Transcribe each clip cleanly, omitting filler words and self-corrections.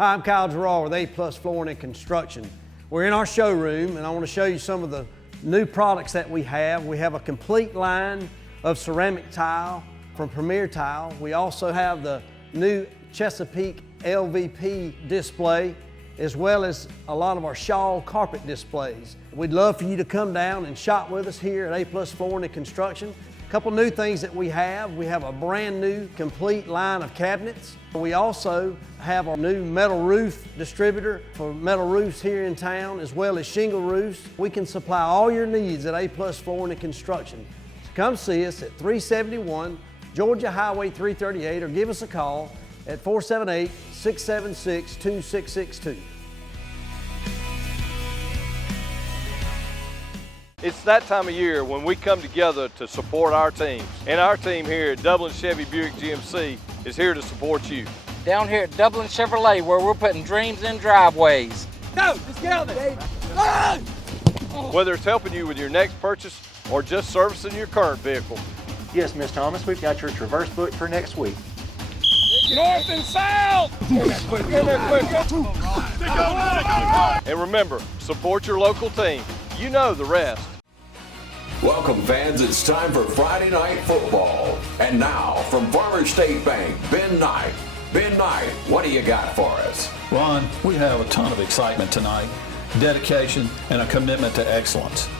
Hi, I'm Kyle Gerard with A+ Flooring and Construction. We're in our showroom and I want to show you some of the new products that we have. We have a complete line of ceramic tile from Premier Tile. We also have the new Chesapeake LVP display, as well as a lot of our shawl carpet displays. We'd love for you to come down and shop with us here at A+ Flooring and Construction. A couple new things that we have a brand new complete line of cabinets. We also have our new metal roof distributor for metal roofs here in town, as well as shingle roofs. We can supply all your needs at A+ Flooring and Construction. So come see us at 371 Georgia Highway 338 or give us a call at 478-676-2662. It's that time of year when we come together to support our teams. And our team here at Dublin Chevy Buick GMC is here to support you. Down here at Dublin Chevrolet, where we're putting dreams in driveways. Go, let's get on there. Whether it's helping you with your next purchase or just servicing your current vehicle. Yes, Miss Thomas, we've got your Traverse booked for next week. North and south! Get there quick. And remember, support your local team. You know the rest. Welcome, fans. It's time for Friday Night Football. And now, from Farmers State Bank, Ben Knight. Ben Knight, what do you got for us? Ron, we have a ton of excitement tonight, dedication, and a commitment to excellence.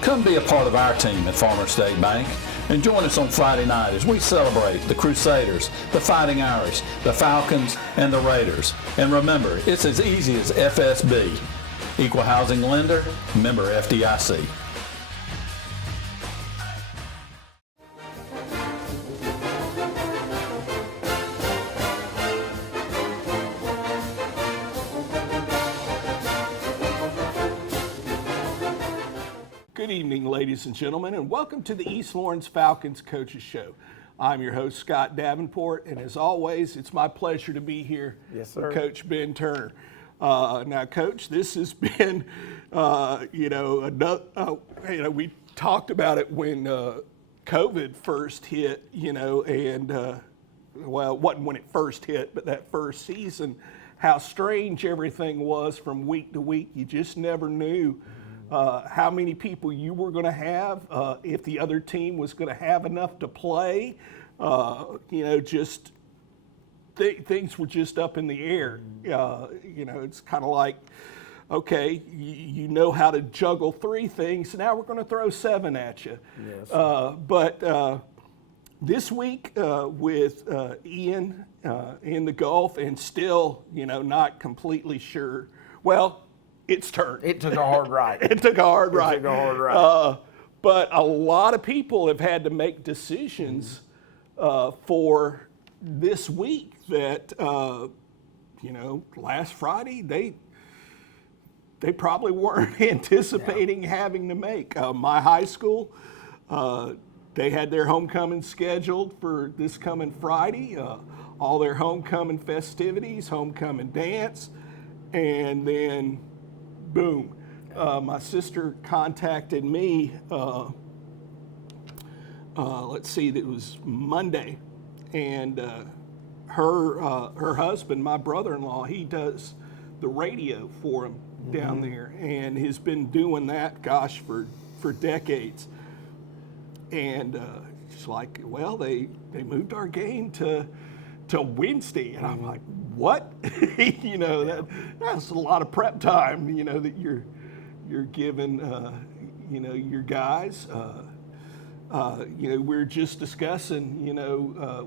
Come be a part of our team at Farmers State Bank and join us on Friday night as we celebrate the Crusaders, the Fighting Irish, the Falcons, and the Raiders. And remember, it's as easy as FSB. Equal Housing Lender, member FDIC. Good evening, ladies and gentlemen, and welcome to the East Lawrence Falcons Coaches Show. I'm your host, Scott Davenport, and as always, it's my pleasure to be here with Coach Ben Turner. Now, Coach, this has been, we talked about it when COVID first hit, and well, it wasn't when it first hit, but that first season, how strange everything was from week to week. You just never knew how many people you were going to have, if the other team was going to have enough to play, things were just up in the air. It's kind of like, okay, you know how to juggle three things, so now we're going to throw seven at you. Yes. But this week with Ian in the Gulf and still, not completely sure. Well, it's turned. It took a hard ride. It took a hard ride. But a lot of people have had to make decisions for this week that, last Friday, they probably weren't anticipating having to make. My high school, they had their homecoming scheduled for this coming Friday, all their homecoming festivities, homecoming dance, and then boom. My sister contacted me, let's see, it was Monday, and her husband, my brother-in-law, he does the radio for him down there, and has been doing that, gosh, for decades. And she's like, well, they moved our game to Wednesday, and I'm like, what? That's a lot of prep time, that you're giving, your guys. We're just discussing,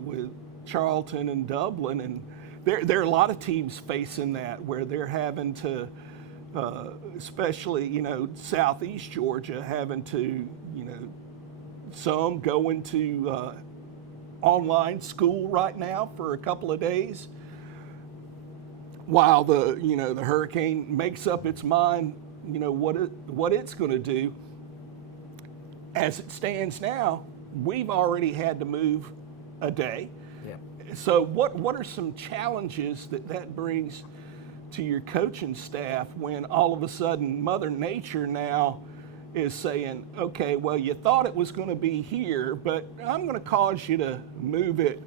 with Charlton and Dublin, and there are a lot of teams facing that where they're having to, especially, Southeast Georgia, having to, some going to online school right now for a couple of days while the hurricane makes up its mind, what it's going to do. As it stands now, we've already had to move a day. Yeah. So what are some challenges that brings to your coaching staff when all of a sudden Mother Nature now is saying, okay, well, you thought it was going to be here, but I'm going to cause you to move it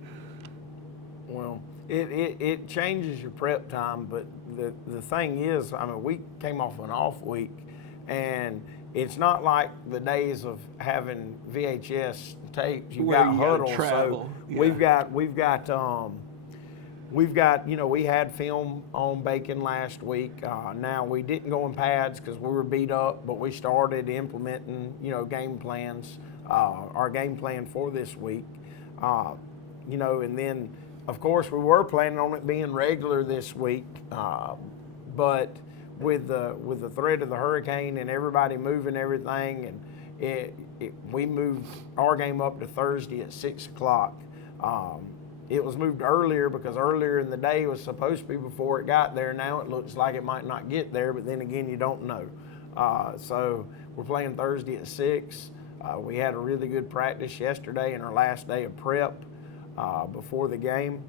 Well, It changes your prep time, but the thing is, I mean, we came off an off week, and it's not like the days of having VHS tapes. You got huddle, so we've got we had film on Bacon last week. Now we didn't go in pads because we were beat up, but we started implementing game plans. Our game plan for this week, and then of course we were planning on it being regular this week, but with the threat of the hurricane and everybody moving everything, and we moved our game up to Thursday at 6 o'clock. It was moved earlier because earlier in the day it was supposed to be before it got there. Now it looks like it might not get there, but then again, you don't know. So we're playing Thursday at 6. We had a really good practice yesterday and our last day of prep before the game.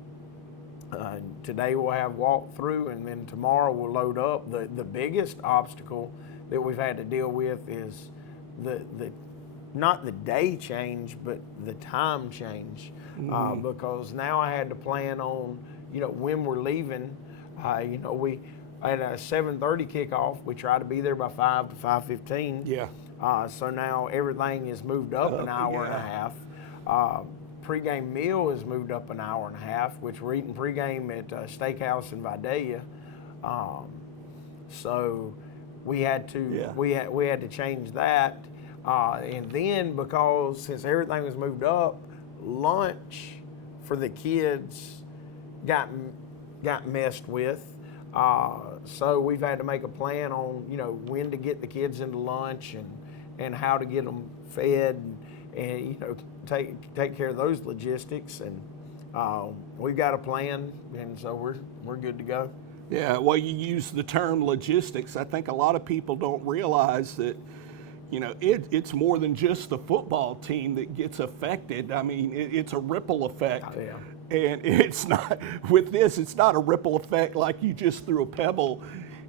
Today we'll have walkthrough, and then tomorrow we'll load up. The biggest obstacle that we've had to deal with is not the day change, but the time change. Because now I had to plan on, when we're leaving. We had a 7:30 kickoff. We try to be there by 5 to 5:15. Yeah. So now everything is moved up an hour and a half. Pre-game meal is moved up an hour and a half, which we're eating pre-game at Steakhouse in Vidalia. So we had to we had to change that, and then because since everything was moved up, lunch for the kids got messed with. So we've had to make a plan on when to get the kids into lunch and how to get them fed and take care of those logistics, and we've got a plan, and so we're good to go. Yeah, well, you use the term logistics. I think a lot of people don't realize that it's more than just the football team that gets affected. I mean, it's a ripple effect. Oh, yeah. And it's not, with this, it's not a ripple effect like you just threw a pebble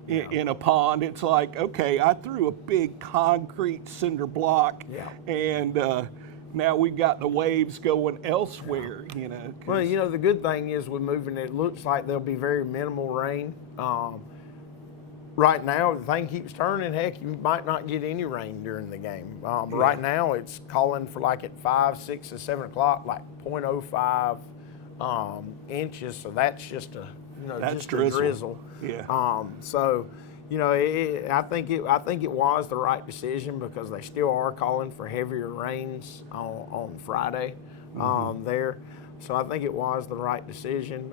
in a pond. It's like, okay, I threw a big concrete cinder block, and now we've got the waves going elsewhere, Well, the good thing is with moving, it looks like there'll be very minimal rain. Right now, the thing keeps turning. Heck, you might not get any rain during the game. But right now, it's calling for like at 5, 6, or 7 o'clock, like 0.05 inches. So that's just a just a drizzle. Yeah. So, I think it was the right decision because they still are calling for heavier rains on Friday there. So I think it was the right decision.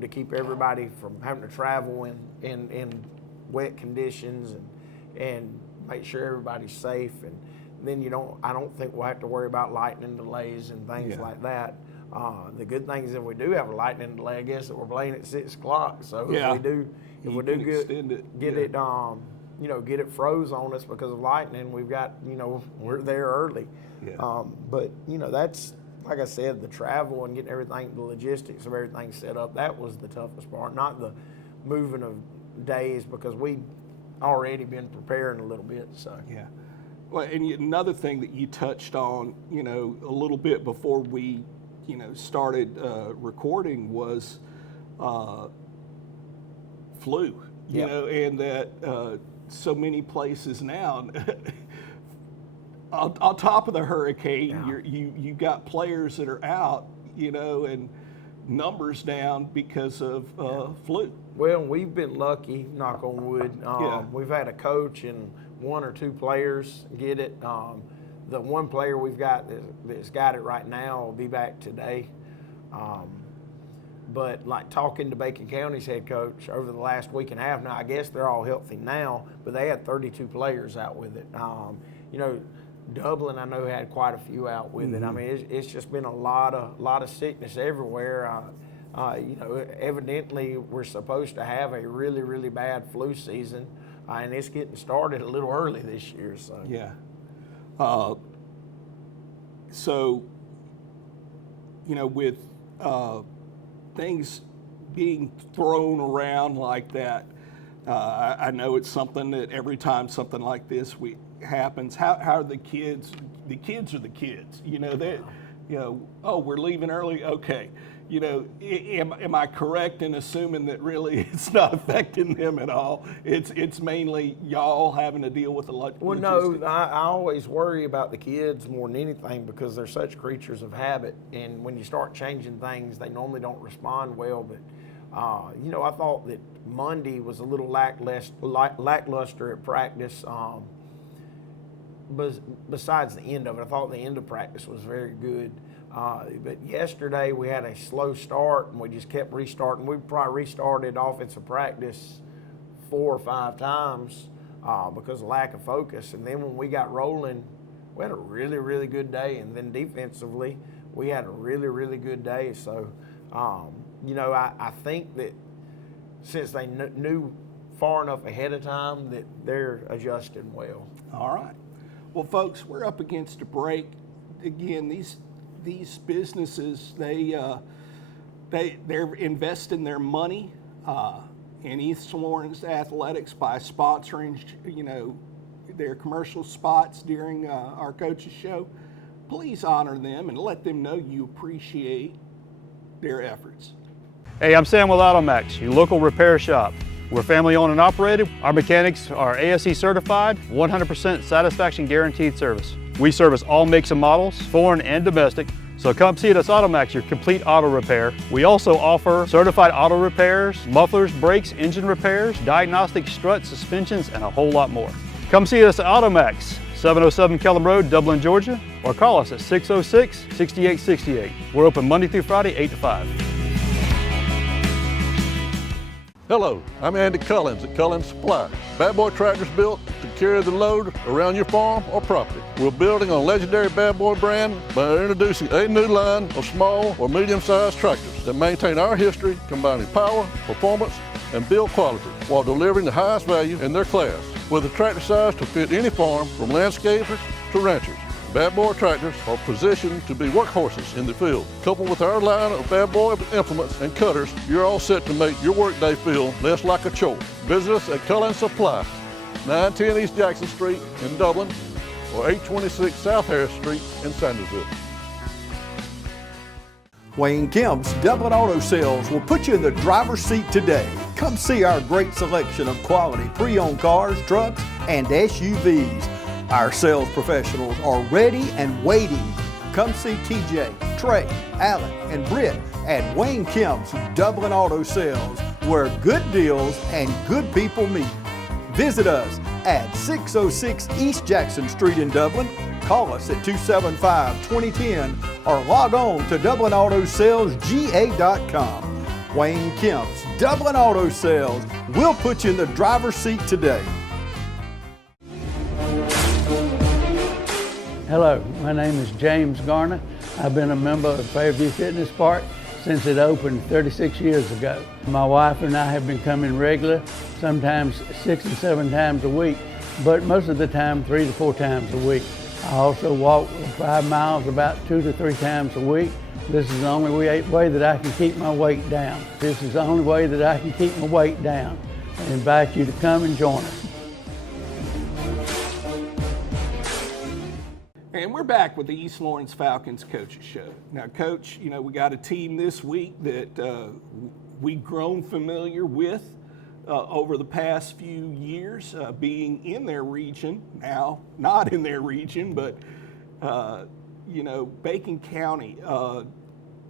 To keep everybody from having to travel in wet conditions and make sure everybody's safe. And then I don't think we'll have to worry about lightning delays and things like that. The good thing is if we do have a lightning delay, I guess that we're playing at 6 o'clock. So if we do get it froze on us because of lightning, we've got we're there early. Yeah. But that's, like I said, the travel and getting everything, the logistics of everything set up, that was the toughest part, not the moving of days, because we'd already been preparing a little bit. So yeah. Well, and another thing that you touched on, a little bit before we, started recording was flu. And that so many places now. On top of the hurricane, you got players that are out, and numbers down because of flu. Well, we've been lucky, knock on wood. We've had a coach and 1 or 2 players get it. The one player we've got that's got it right now will be back today. But like talking to Bacon County's head coach over the last week and a half, now I guess they're all healthy now, but they had 32 players out with it. Dublin, I know, had quite a few out with it. I mean, it's just been a lot of sickness everywhere. Evidently we're supposed to have a really, really bad flu season, and it's getting started a little early this year. So yeah. So with things being thrown around like that, I know it's something that every time something like this happens, how are the kids? The kids are the kids. They, oh, we're leaving early. Okay, you know, am I correct in assuming that really it's not affecting them at all? It's mainly y'all having to deal with the logistics. Well, no, I always worry about the kids more than anything because they're such creatures of habit, and when you start changing things, they normally don't respond well. But you know, I thought that Monday was a little lackluster at practice. But besides the end of it, I thought the end of practice was very good. But yesterday we had a slow start and we just kept restarting. We probably restarted offensive practice 4 or 5 times because of lack of focus. And then when we got rolling, we had a really, really good day. And then defensively, we had a really, really good day. So, you know, I think that since they knew far enough ahead of time that they're adjusting well. All right. Well, folks, we're up against a break. Again, these businesses, they're investing their money in East Lawrence athletics by sponsoring, you know, their commercial spots during our coaches show. Please honor them and let them know you appreciate their efforts. Hey, I'm Sam with Automax, your local repair shop. We're family owned and operated. Our mechanics are ASE certified, 100% satisfaction guaranteed service. We service all makes and models, foreign and domestic, so come see us at Automax, your complete auto repair. We also offer certified auto repairs, mufflers, brakes, engine repairs, diagnostic struts, suspensions, and a whole lot more. Come see us at Automax, 707 Kellum Road, Dublin, Georgia, or call us at 606-6868. We're open Monday through Friday, 8 to 5. Hello, I'm Andy Cullins at Cullins Supply. Bad Boy tractors built to carry the load around your farm or property. We're building on legendary Bad Boy brand by introducing a new line of small or medium-sized tractors that maintain our history, combining power, performance, and build quality while delivering the highest value in their class. With a tractor size to fit any farm, from landscapers to ranchers, Bad Boy tractors are positioned to be workhorses in the field. Coupled with our line of Bad Boy implements and cutters, you're all set to make your workday feel less like a chore. Visit us at Cullins Supply, 910 East Jackson Street in Dublin, or 826 South Harris Street in Sandersville. Wayne Kemp's Dublin Auto Sales will put you in the driver's seat today. Come see our great selection of quality pre-owned cars, trucks, and SUVs. Our sales professionals are ready and waiting. Come see TJ, Trey, Alan, and Britt at Wayne Kemp's Dublin Auto Sales, where good deals and good people meet. Visit us at 606 East Jackson Street in Dublin. Call us at 275-2010 or log on to DublinAutoSalesGA.com. Wayne Kemp's Dublin Auto Sales will put you in the driver's seat today. Hello, my name is James Garner. I've been a member of Fairview Fitness Park since it opened 36 years ago. My wife and I have been coming regular, sometimes 6 and 7 times a week, but most of the time 3 to 4 times a week. I also walk 5 miles about 2 to 3 times a week. This is the only way that I can keep my weight down. This is the only way that I can keep my weight down. I invite you to come and join us. And we're back with the East Lawrence Falcons Coaches Show. Now, Coach, you know, we got a team this week that we've grown familiar with over the past few years, being in their region, now not in their region, but, you know, Bacon County,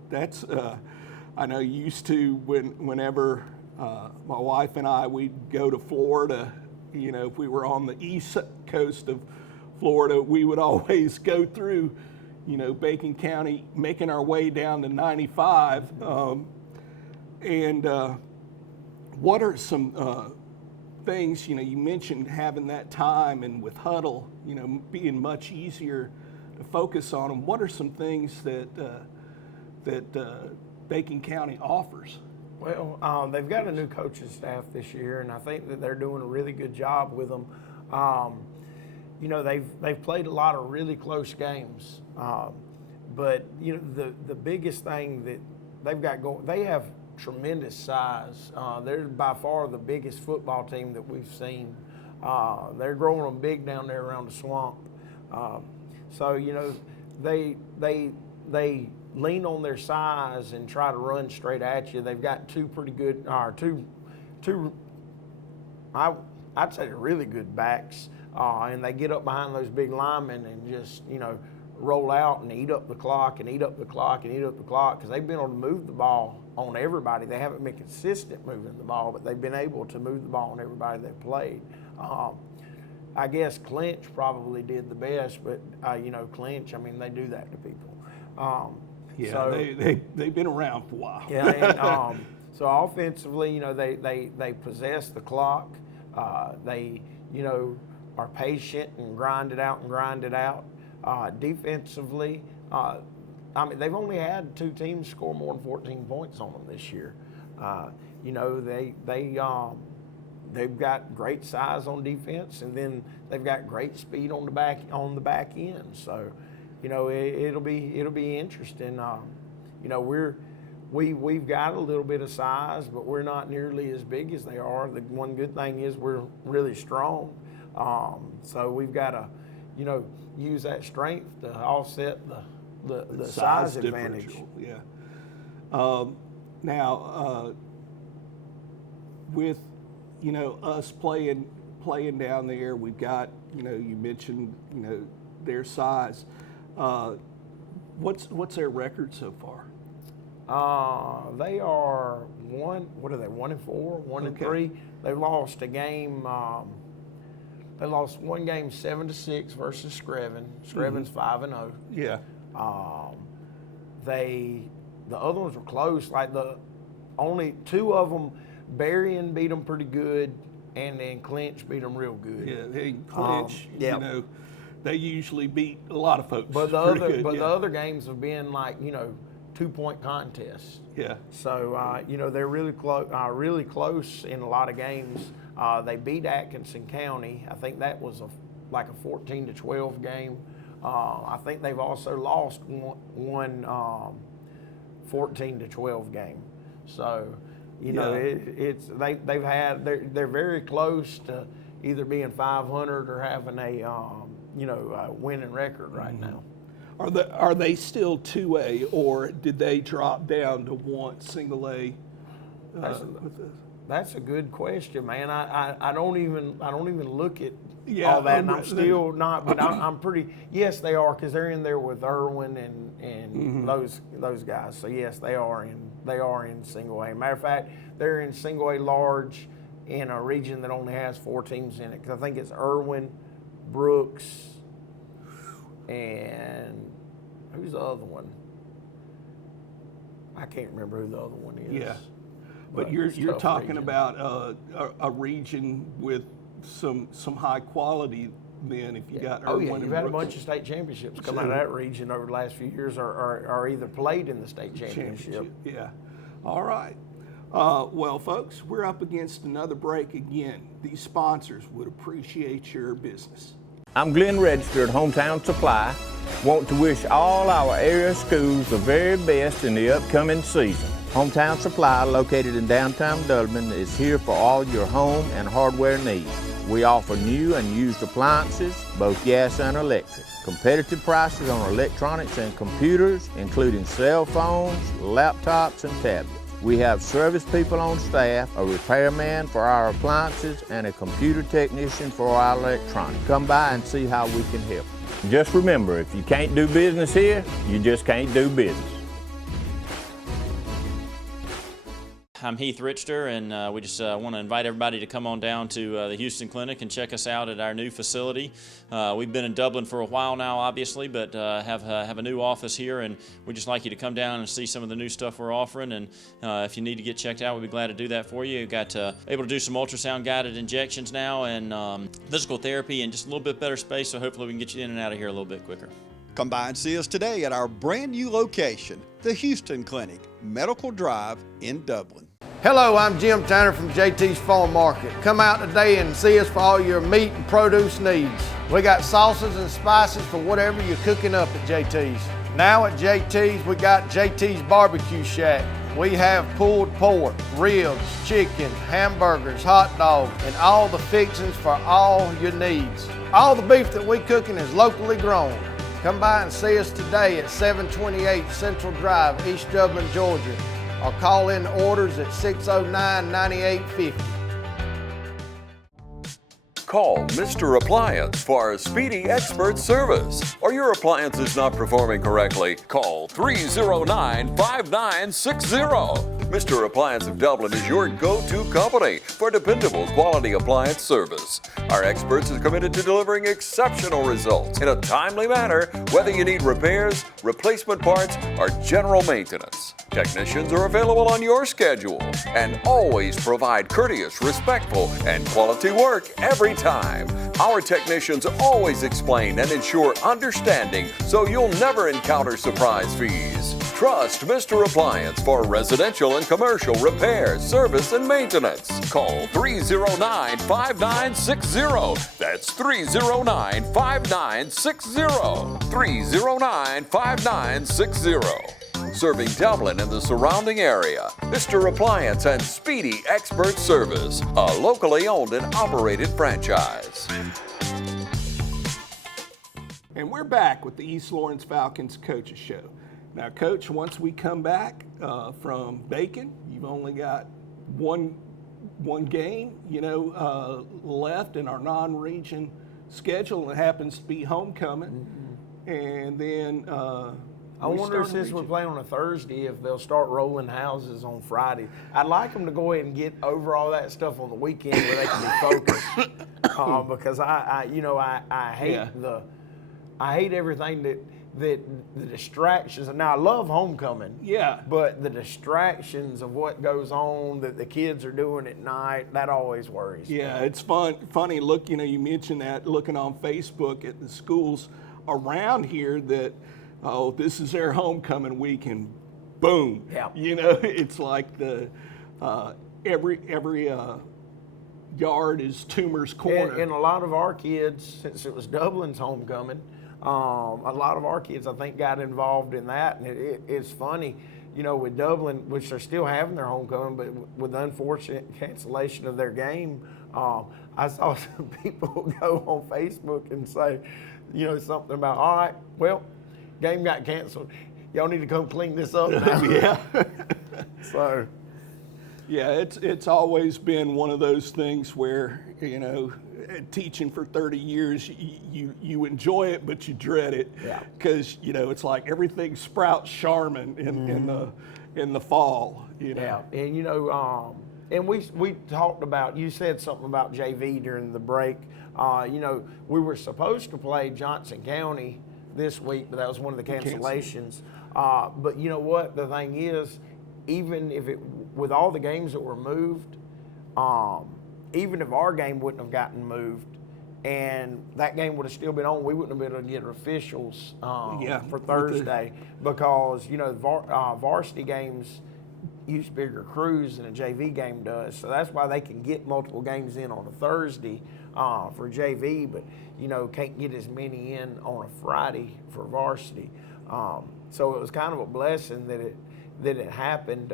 that's, I know used to whenever my wife and I, we'd go to Florida, you know, if we were on the east coast of Florida, we would always go through, you know, Bacon County, making our way down to 95. What are some things, you know, you mentioned having that time and with Huddle, you know, being much easier to focus on them. What are some things that Bacon County offers? Well, they've got a new coaching staff this year, and I think that they're doing a really good job with them. You know, they've played a lot of really close games, but you know the biggest thing that they've got going, they have tremendous size. They're by far the biggest football team that we've seen. They're growing them big down there around the swamp. So you know they lean on their size and try to run straight at you. They've got two pretty good, I'd say they're really good backs, and they get up behind those big linemen and just, roll out and eat up the clock and eat up the clock and eat up the clock, because they've been able to move the ball on everybody. They haven't been consistent moving the ball, but they've been able to move the ball on everybody they've played. I guess clinch probably did the best, but clinch, they do that to people. They've been around for a while. Yeah, and, so offensively, they possess the clock. They, are patient and grind it out. Defensively, they've only had 2 teams score more than 14 points on them this year. They've got great size on defense, and then they've got great speed on the back end. So, it'll be interesting. We've got a little bit of size, but we're not nearly as big as they are. The one good thing is we're really strong. So we've got to, use that strength to offset the size advantage. Yeah. Now, with us playing down there, we've got you mentioned their size. What's their record so far? They are 1-4, 1-3. They lost a game. They lost one game 7-6 versus Screven. Screven's 5-0. Yeah. The other ones were close. Like the only 2 of them, Berrien beat them pretty good, and then Clinch beat them real good. Yeah, Clinch. They usually beat a lot of folks. But the other games have been like 2-point contests. Yeah. So they're really close in a lot of games. They beat Atkinson County. I think that was like a 14-12 game. I think they've also lost one 14-12 game. So they're very close to either being 500 or having a winning record right now. Are they still 2A, or did they drop down to single A? That's a good question, man. I don't even look at all that, and I'm still not. But I'm pretty. Yes, they are, because they're in there with Irwin and those guys. So yes, they are in single A. Matter of fact, they're in single A large in a region that only has 4 teams in it. Because I think it's Irwin, Brooks, and who's the other one? I can't remember who the other one is. Yeah. But you're talking about a region with some high quality. Then, if you got Irwin, you've had a bunch of state championships come out of that region over the last few years, or either played in the state championship. Yeah. All right. Well, folks, we're up against another break again. These sponsors would appreciate your business. I'm Glenn Register at Hometown Supply. Want to wish all our area schools the very best in the upcoming season. Hometown Supply, located in downtown Dublin, is here for all your home and hardware needs. We offer new and used appliances, both gas and electric. Competitive prices on electronics and computers, including cell phones, laptops, and tablets. We have service people on staff, a repairman for our appliances, and a computer technician for our electronics. Come by and see how we can help. Just remember, if you can't do business here, you just can't do business. I'm Heath Richter, and we just want to invite everybody to come on down to the Houston Clinic and check us out at our new facility. We've been in Dublin for a while now, obviously, but have a new office here, and we'd just like you to come down and see some of the new stuff we're offering. And if you need to get checked out, we'd be glad to do that for you. We've got able to do some ultrasound-guided injections now, and physical therapy, and just a little bit better space, so hopefully we can get you in and out of here a little bit quicker. Come by and see us today at our brand new location, the Houston Clinic, Medical Drive in Dublin. Hello, I'm Jim Tanner from JT's Farm Market. Come out today and see us for all your meat and produce needs. We got sauces and spices for whatever you're cooking up at JT's. Now at JT's, we got JT's Barbecue Shack. We have pulled pork, ribs, chicken, hamburgers, hot dogs, and all the fixings for all your needs. All the beef that we're cooking is locally grown. Come by and see us today at 728 Central Drive, East Dublin, Georgia, or call in orders at 609-9850. Call Mr. Appliance for our speedy expert service. Or your appliance is not performing correctly, call 309-5960. Mr. Appliance of Dublin is your go-to company for dependable quality appliance service. Our experts are committed to delivering exceptional results in a timely manner, whether you need repairs, replacement parts, or general maintenance. Technicians are available on your schedule and always provide courteous, respectful, and quality work every time. Our technicians always explain and ensure understanding so you'll never encounter surprise fees. Trust Mr. Appliance for residential and commercial repair, service, and maintenance. Call 309-5960. That's 309-5960. 309-5960. Serving Dublin and the surrounding area, Mr. Appliance and Speedy Expert Service, a locally owned and operated franchise. And we're back with the East Lawrence Falcons Coaches Show. Now, Coach, once we come back from Bacon, you've only got one game, left in our non-region schedule. It happens to be homecoming, and then. I wonder, since we're playing on a Thursday, if they'll start rolling houses on Friday. I'd like them to go ahead and get over all that stuff on the weekend where they can be focused. Because I hate I hate everything that the distractions. Now I love homecoming. Yeah. But the distractions of what goes on that the kids are doing at night, that always worries me. Yeah, it's funny. Look, you mentioned that looking on Facebook at the schools around here that. Oh, this is their homecoming week, and boom. Yeah. It's like the every yard is Toomer's corner. And a lot of our kids, since it was Dublin's homecoming, a lot of our kids, I think, got involved in that. And it's funny, with Dublin, which they're still having their homecoming, but with the unfortunate cancellation of their game, I saw some people go on Facebook and say, something about, all right, well, game got canceled. Y'all need to come clean this up now. Yeah. So. Yeah, it's always been one of those things where, teaching for 30 years, you enjoy it, but you dread it. Yeah. Because, it's like everything sprouts Charmin in the fall. Yeah, and and we talked about, you said something about JV during the break. We were supposed to play Johnson County this week, but that was one of the cancellations. But you know what? The thing is, even if with all the games that were moved, even if our game wouldn't have gotten moved, and that game would have still been on, we wouldn't have been able to get officials for Thursday because varsity games use bigger crews than a JV game does. So that's why they can get multiple games in on a Thursday for JV, but can't get as many in on a Friday for varsity. So it was kind of a blessing that it happened,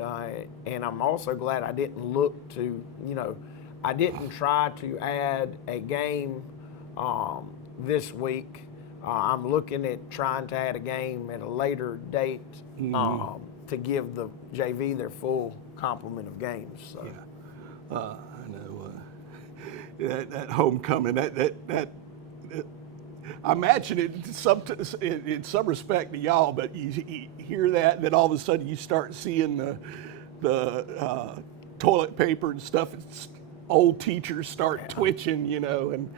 and I'm also glad I didn't look to, I didn't try to add a game this week. I'm looking at trying to add a game at a later date to give the JV their full complement of games. So. Yeah, I know that homecoming. That I imagine it in some respect to y'all, but you hear that, and then all of a sudden you start seeing the toilet paper and stuff. Old teachers start twitching, and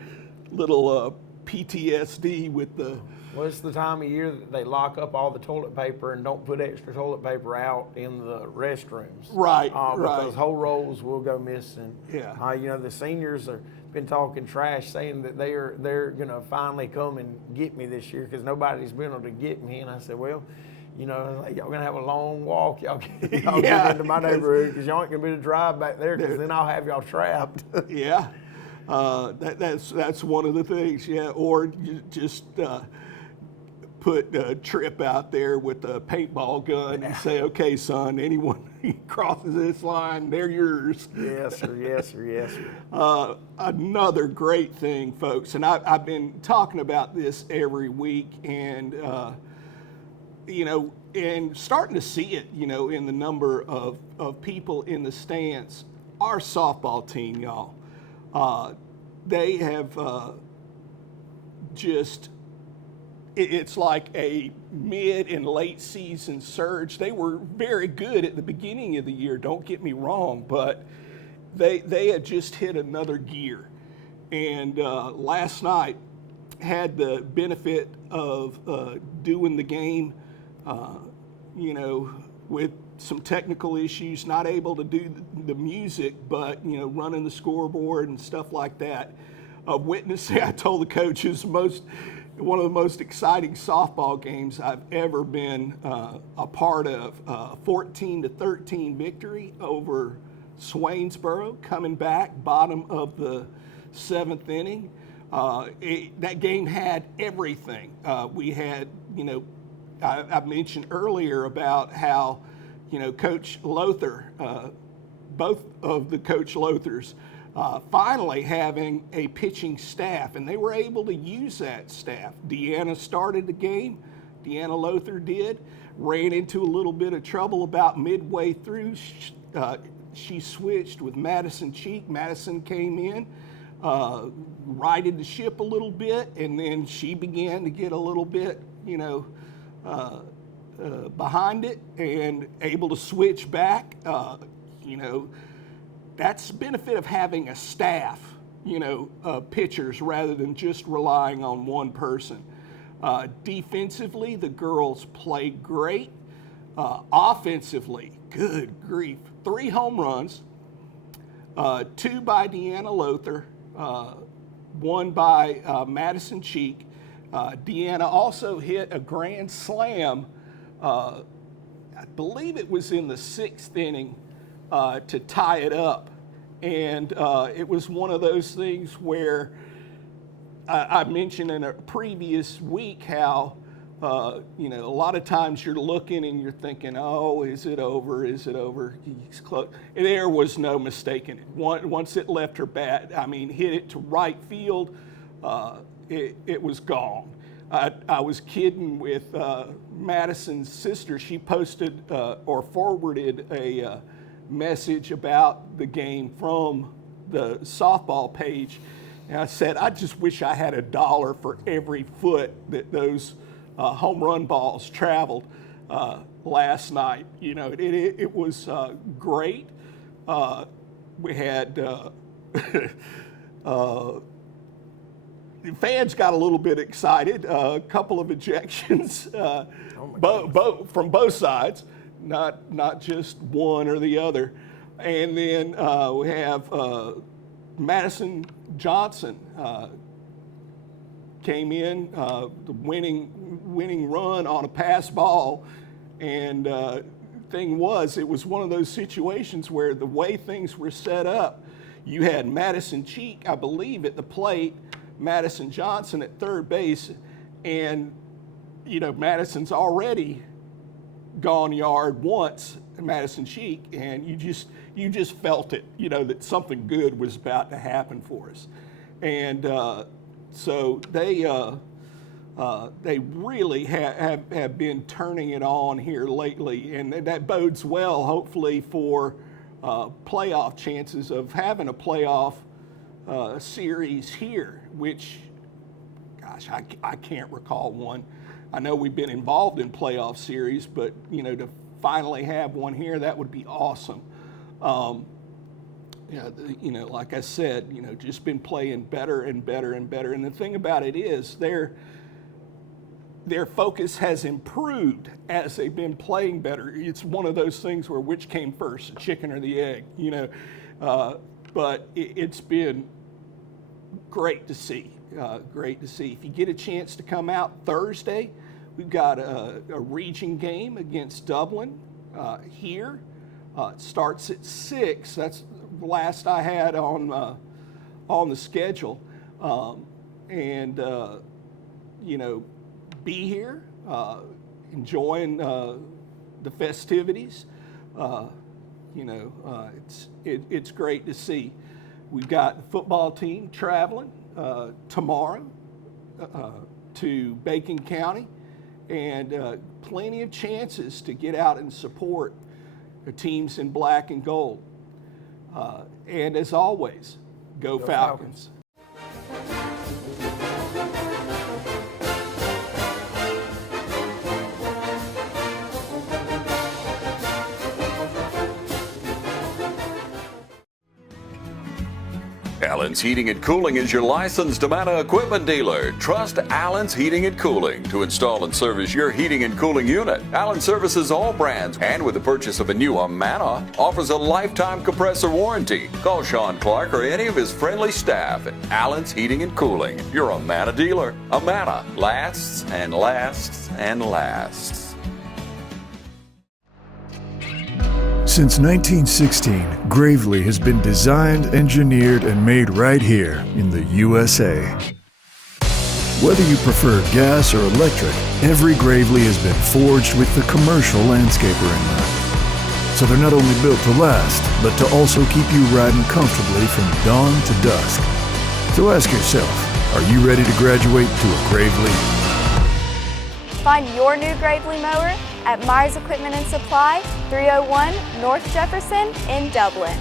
little PTSD with the. Well, it's the time of year that they lock up all the toilet paper and don't put extra toilet paper out in the restrooms. Right, because whole rolls will go missing. Yeah. The seniors have been talking trash, saying that they're going to finally come and get me this year because nobody's been able to get me. And I said, well, y'all going to have a long walk. Y'all get into my neighborhood because y'all ain't going to be able to drive back there because then I'll have y'all trapped. Yeah. That's one of the things, or you just put Trip out there with a paintball gun and say, okay, son, anyone who crosses this line, they're yours. Yes, sir, yes, sir, yes, sir. Another great thing, folks, and I've been talking about this every week, and, and starting to see it, in the number of people in the stands. Our softball team, y'all, they have it's like a mid and late season surge. They were very good at the beginning of the year, don't get me wrong, but they had just hit another gear. And last night had the benefit of doing the game, with some technical issues, not able to do the music, but, running the scoreboard and stuff like that. Witnessing, I told the coaches, one of the most exciting softball games I've ever been a part of. 14-13 victory over Swainsboro, coming back bottom of the 7th inning. That game had everything. We had, I mentioned earlier about how, Coach Lothar, both of the Coach Lothars, finally having a pitching staff, and they were able to use that staff. Deanna started the game. Deanna Lothar did. Ran into a little bit of trouble about midway through. She switched with Madison Cheek. Madison came in, righted the ship a little bit, and then she began to get a little bit, behind it and able to switch back. That's the benefit of having a staff, pitchers, rather than just relying on one person. Defensively, the girls played great. Offensively, good grief, 3 home runs, 2 by Deanna Lothar, 1 by Madison Cheek. Deanna also hit a grand slam, I believe it was in the 6th inning, to tie it up. And it was one of those things where I mentioned in a previous week how, a lot of times you're looking and you're thinking, oh, is it over? Is it over? He's close. And there was no mistaking it. Once it left her bat, hit it to right field, it was gone. I was kidding with Madison's sister. She posted or forwarded a message about the game from the softball page, and I said, I just wish I had $1 for every foot that those home run balls traveled last night. It was great. We had fans got a little bit excited. A couple of ejections, from both sides. Not just one or the other. And then we have Madison Johnson came in, the winning run on a pass ball. And thing was, it was one of those situations where the way things were set up, you had Madison Cheek, I believe, at the plate, Madison Johnson at third base, and Madison's already gone yard once, Madison Cheek, and you just felt it, that something good was about to happen for us. And so they really have been turning it on here lately, and that bodes well, hopefully, for playoff chances of having a playoff series here, which, gosh, I can't recall one. I know we've been involved in playoff series, but, to finally have one here, that would be awesome. Like I said, just been playing better and better and better. And the thing about it is their focus has improved as they've been playing better. It's one of those things where which came first, the chicken or the egg, but it's been great to see. Great to see. If you get a chance to come out Thursday, we've got a region game against Dublin here. It starts at 6. That's the last I had on the schedule. Be here. enjoying the festivities. It's great to see. We've got the football team traveling tomorrow to Bacon County, and plenty of chances to get out and support the teams in black and gold. And as always, go Falcons. Allen's Heating and Cooling is your licensed Amana equipment dealer. Trust Allen's Heating and Cooling to install and service your heating and cooling unit. Allen services all brands, and with the purchase of a new Amana, offers a lifetime compressor warranty. Call Sean Clark or any of his friendly staff at Allen's Heating and Cooling, your Amana dealer. Amana lasts and lasts and lasts. Since 1916, Gravely has been designed, engineered, and made right here in the USA. Whether you prefer gas or electric, every Gravely has been forged with the commercial landscaper in mind. So they're not only built to last, but to also keep you riding comfortably from dawn to dusk. So ask yourself, are you ready to graduate to a Gravely? Find your new Gravely mower at Myers Equipment and Supply, 301 North Jefferson in Dublin.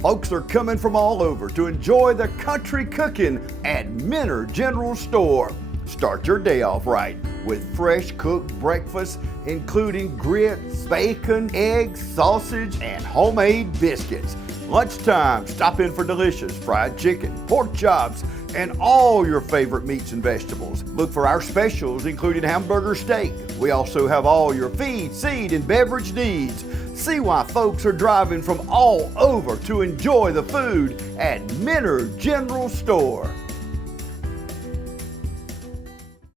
Folks are coming from all over to enjoy the country cooking at Minner General Store. Start your day off right with fresh cooked breakfast, including grits, bacon, eggs, sausage, and homemade biscuits. Lunchtime, stop in for delicious fried chicken, pork chops, and all your favorite meats and vegetables. Look for our specials, including hamburger steak. We also have all your feed, seed, and beverage needs. See why folks are driving from all over to enjoy the food at Minner General Store.